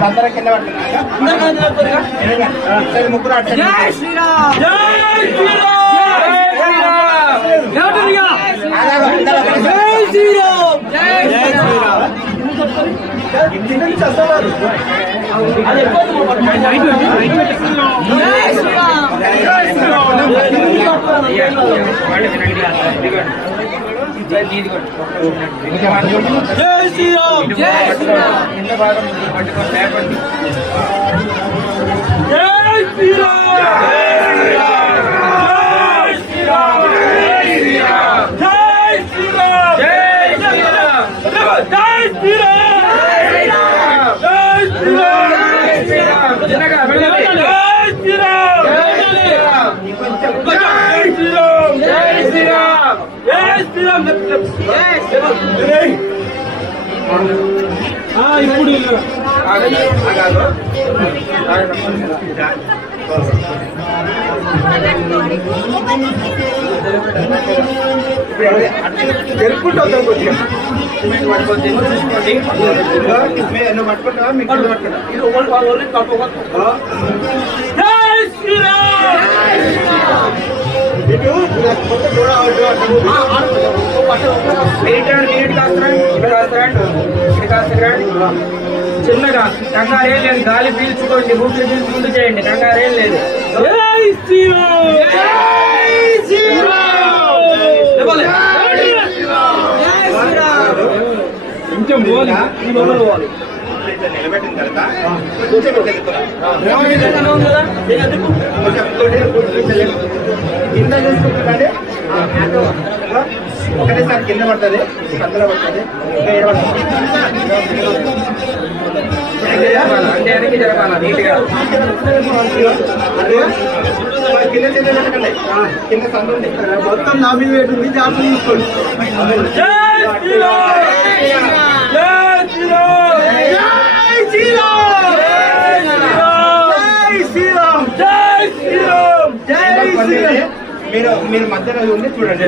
అందరూ కింద పడుతున్నారు ముగ్గురు జై శ్రీరామ్ జై శ్రీరామ్ కింద భాగం పట్టుకొని లేపండి జై శ్రీరామ్ జై శ్రీరామ్ జై శ్రీరామ్ జై శ్రీరామ్ జై శ్రీరామ్ జై శ్రీరామ్ జై శ్రీరామ్ జనగా వెళ్ళండి జై శ్రీరామ్ జై శ్రీరామ్ జై శ్రీరామ్ జై శ్రీరామ్ ఇప్పుడు తెలుపుకుంటావు కొద్దిగా నువ్వు పట్టుకుంటావా మీకు పట్టుకుంటా జై శ్రీరామ్ చిన్నగా కంగారు ఏం లేదు గాలి పీల్చుకోండి ఊపిరి పీల్చుకుంటూ చేయండి కంగారు ఏం లేదు జై శ్రీరామ్ జై శ్రీరామ్ కొంచెం పోవాలి నిలబెట్టిన తర్వాత కింద చూసుకుంటుందండి ఒకటేసారి కింద పడుతుంది కందులో పడుతుంది అంటే వెనక్కి జరగాల నీట్గా కింద చిన్న పెట్టకండి కింద సందుంది మొత్తం నా మీద పెట్టుంది జాగ్రత్త తీసుకోండి మీరు మీరు మధ్యలో ఉండి చూడండి